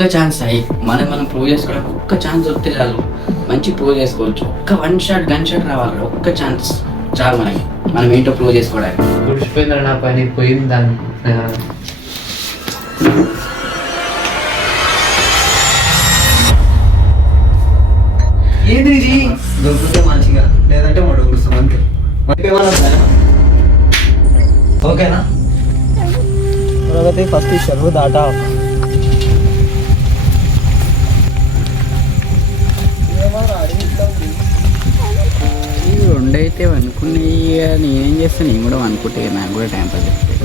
ఒక్క ఛాన్స్ అయ్యి మనం ప్రూవ్ చేసుకోవడానికి ఒక్క ఛాన్స్ దొరికితే చాలు, మంచి ప్రూవ్ చేసుకోవచ్చు. ఒక్క గన్ షాట్ రావాలి, ఒక్క ఛాన్స్ చాలు మనకి, మనం ఏంటో ప్రూవ్ చేసుకోవడానికి. పుడిచిపోయిందా నా పని, పోయింది దాన్ని. ఏంటి ఇది? దొరికితే మంచిగా, లేదంటే మొట్ట కుడుస్తాం అంతే. ఓకేనా? ప్రగతి ఫస్ట్ ఇచ్చారు దాటా. ఇవి రెండైతే అనుకుని నేనేం చేస్తాను, నేను కూడా అనుకుంటే నాకు కూడా టైం పాస్ చెప్తే.